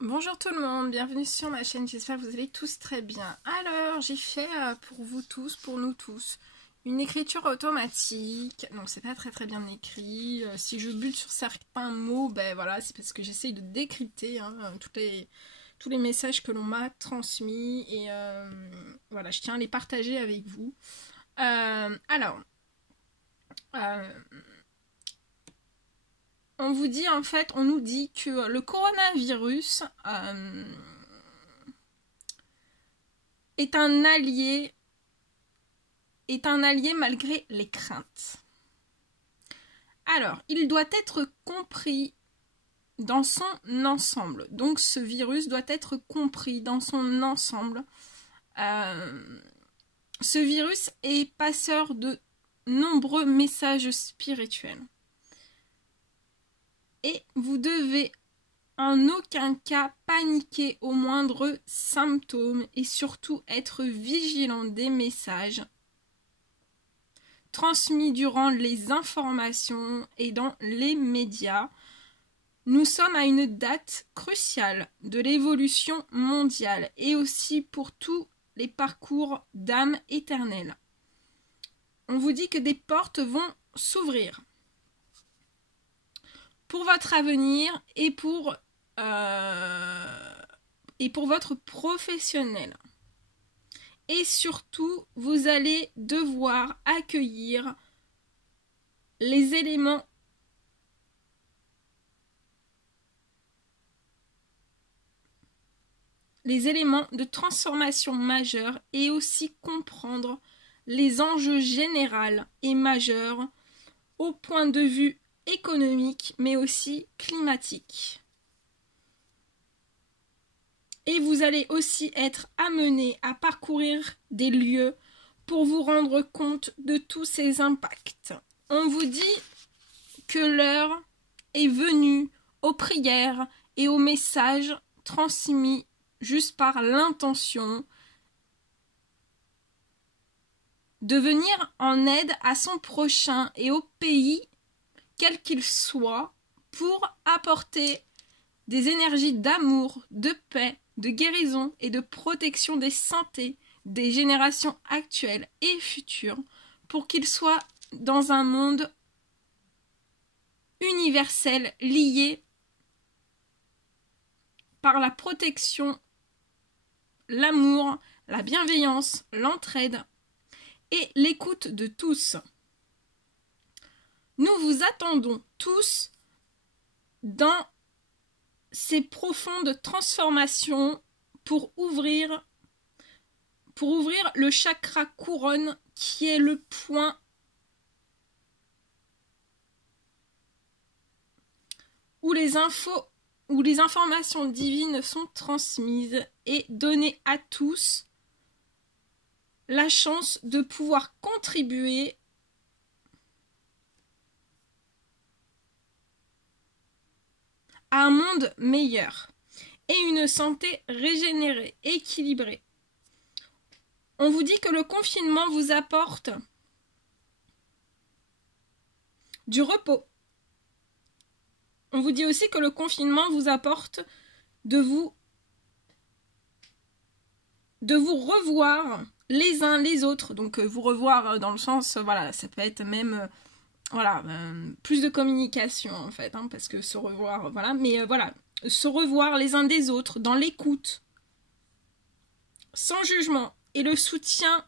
Bonjour tout le monde, bienvenue sur ma chaîne, j'espère que vous allez tous très bien. Alors, j'ai fait pour vous tous, pour nous tous, une écriture automatique. Donc c'est pas très bien écrit. Si je bute sur certains mots, ben voilà, c'est parce que j'essaye de décrypter tous les messages que l'on m'a transmis. Et voilà, je tiens à les partager avec vous. Alors, on vous dit en fait, on nous dit que le coronavirus est un allié malgré les craintes. Alors, il doit être compris dans son ensemble. Donc ce virus doit être compris dans son ensemble. Ce virus est passeur de nombreux messages spirituels. Et vous devez en aucun cas paniquer au moindre symptôme et surtout être vigilant des messages transmis durant les informations et dans les médias. Nous sommes à une date cruciale de l'évolution mondiale et aussi pour tous les parcours d'âme éternelle. On vous dit que des portes vont s'ouvrir pour votre avenir et pour votre professionnel. Et surtout, vous allez devoir accueillir les éléments de transformation majeure et aussi comprendre les enjeux généraux et majeurs au point de vue économique mais aussi climatique. Et vous allez aussi être amené à parcourir des lieux pour vous rendre compte de tous ces impacts. On vous dit que l'heure est venue aux prières et aux messages transmis juste par l'intention de venir en aide à son prochain et au pays, quel qu'il soit, pour apporter des énergies d'amour, de paix, de guérison et de protection des santé des générations actuelles et futures pour qu'ils soient dans un monde universel lié par la protection, l'amour, la bienveillance, l'entraide et l'écoute de tous. Nous vous attendons tous dans ces profondes transformations pour ouvrir le chakra couronne qui est le point où les informations divines sont transmises et donner à tous la chance de pouvoir contribuer à un monde meilleur et une santé régénérée, équilibrée. On vous dit que le confinement vous apporte du repos. On vous dit aussi que le confinement vous apporte de vous revoir les uns les autres. Donc vous revoir dans le sens, voilà, ça peut être même plus de communication en fait, parce que se revoir, voilà, mais se revoir les uns des autres dans l'écoute, sans jugement et le soutien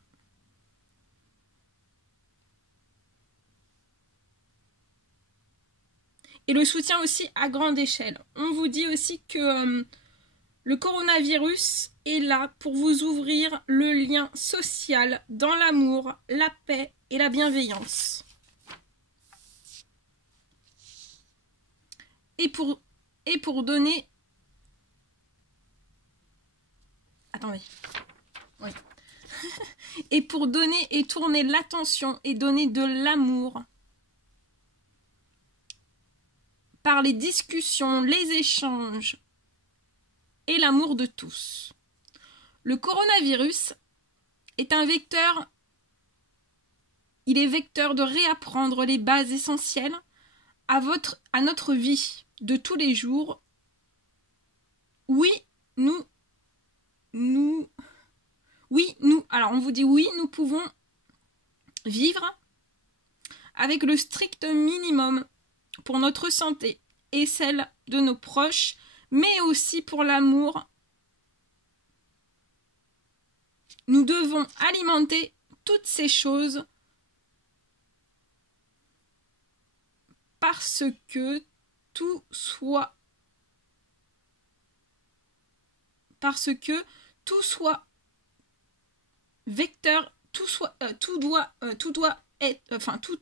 aussi à grande échelle. On vous dit aussi que le coronavirus est là pour vous ouvrir le lien social dans l'amour, la paix et la bienveillance. Et pour donner... Attendez. Oui. Et pour donner et tourner l'attention et donner de l'amour par les discussions, les échanges et l'amour de tous. Le coronavirus est un vecteur, il est vecteur de réapprendre les bases essentielles à notre vie de tous les jours oui, alors on vous dit oui, nous pouvons vivre avec le strict minimum pour notre santé et celle de nos proches, mais aussi pour l'amour. Nous devons alimenter toutes ces choses parce que tout soit vecteur, tout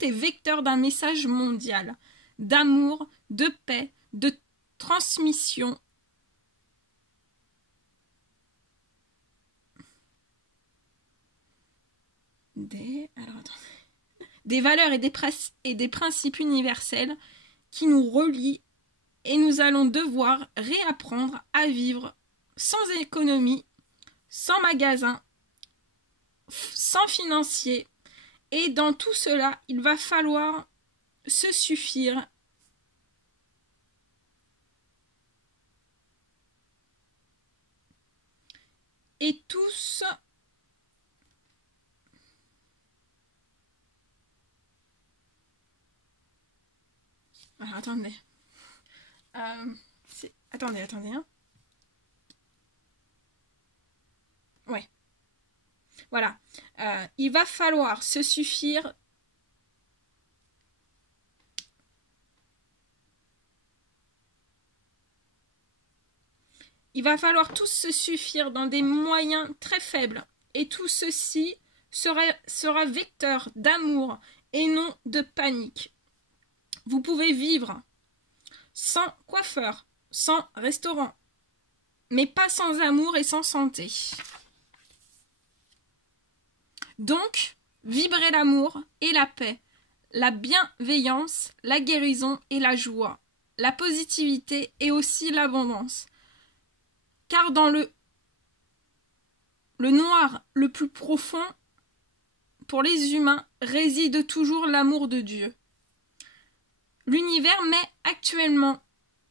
est vecteur d'un message mondial, d'amour, de paix, de transmission. Des valeurs et des principes universels qui nous relient, et nous allons devoir réapprendre à vivre sans économie, sans magasin, sans financier. Et dans tout cela, il va falloir se suffire. Et tous... Alors, attendez. Attendez, hein. Ouais. Voilà. Il va falloir se suffire. Il va falloir tous se suffire dans des moyens très faibles. Et tout ceci sera vecteur d'amour et non de panique. Vous pouvez vivre sans coiffeur, sans restaurant, mais pas sans amour et sans santé. Donc, vibrez l'amour et la paix, la bienveillance, la guérison et la joie, la positivité et aussi l'abondance. Car dans le noir le plus profond, pour les humains, réside toujours l'amour de Dieu. L'univers met actuellement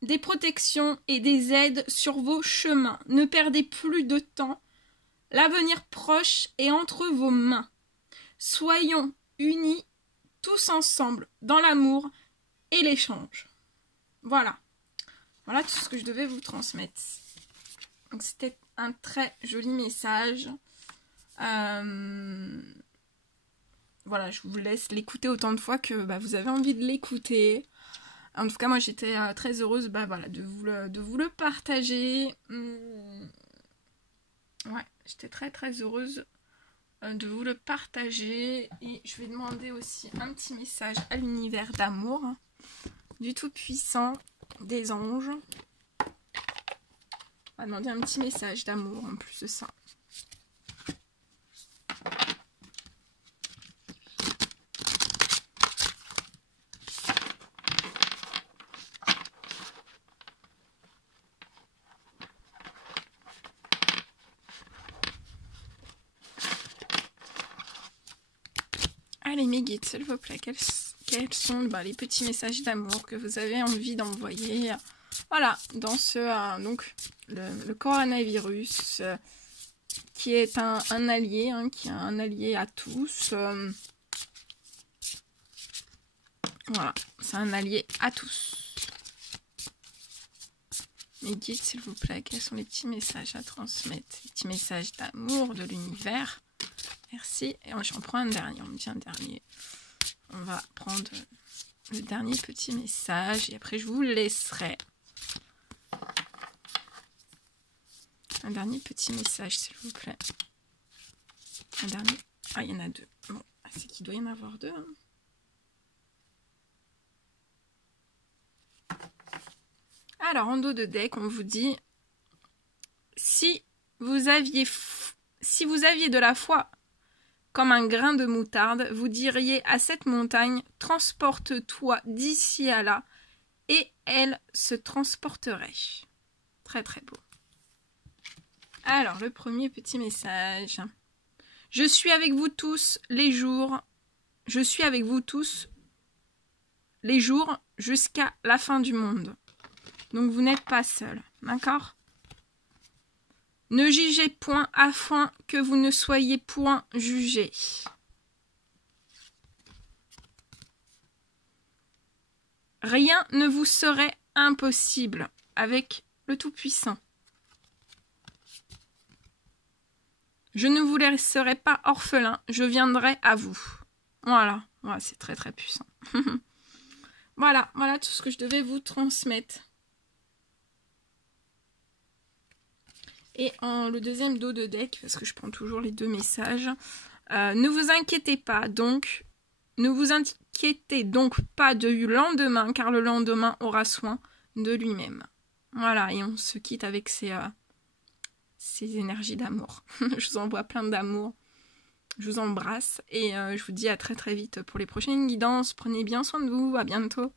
des protections et des aides sur vos chemins. Ne perdez plus de temps. L'avenir proche est entre vos mains. Soyons unis tous ensemble dans l'amour et l'échange. Voilà. Voilà tout ce que je devais vous transmettre. Donc c'était un très joli message. Voilà, je vous laisse l'écouter autant de fois que vous avez envie de l'écouter. En tout cas, moi j'étais très heureuse voilà, de vous le partager. Ouais, j'étais très heureuse de vous le partager. Et je vais demander aussi un petit message à l'univers d'amour du Tout-Puissant, des anges. On va demander un petit message d'amour en plus de ça. Allez mes guides, s'il vous plaît, quels sont les petits messages d'amour que vous avez envie d'envoyer, voilà, dans ce donc le coronavirus qui est un allié, qui est un allié à tous. Voilà, c'est un allié à tous. Mes guides, s'il vous plaît, quels sont les petits messages à transmettre, les petits messages d'amour de l'univers. Merci. Et j'en prends un dernier. On me dit un dernier. On va prendre le dernier petit message. Et après, je vous laisserai. Un dernier petit message, s'il vous plaît. Un dernier. Ah, il y en a deux. Bon, c'est qu'il doit y en avoir deux. Alors, en dos de deck, on vous dit si vous aviez de la foi comme un grain de moutarde, vous diriez à cette montagne, transporte-toi d'ici à là, et elle se transporterait. Très beau. Alors, le premier petit message. Je suis avec vous tous les jours. Je suis avec vous tous les jours jusqu'à la fin du monde. Donc, vous n'êtes pas seul. D'accord ? Ne jugez point afin que vous ne soyez point jugés. Rien ne vous serait impossible avec le Tout-Puissant. Je ne vous laisserai pas orphelins, je viendrai à vous. Voilà, voilà, c'est très très puissant. Voilà, voilà tout ce que je devais vous transmettre. Et en le deuxième dos de deck, parce que je prends toujours les deux messages, ne vous inquiétez pas, donc, ne vous inquiétez donc pas du lendemain, car le lendemain aura soin de lui-même. Voilà, et on se quitte avec ces énergies d'amour. Je vous envoie plein d'amour. Je vous embrasse et je vous dis à très très vite pour les prochaines guidances. Prenez bien soin de vous, à bientôt.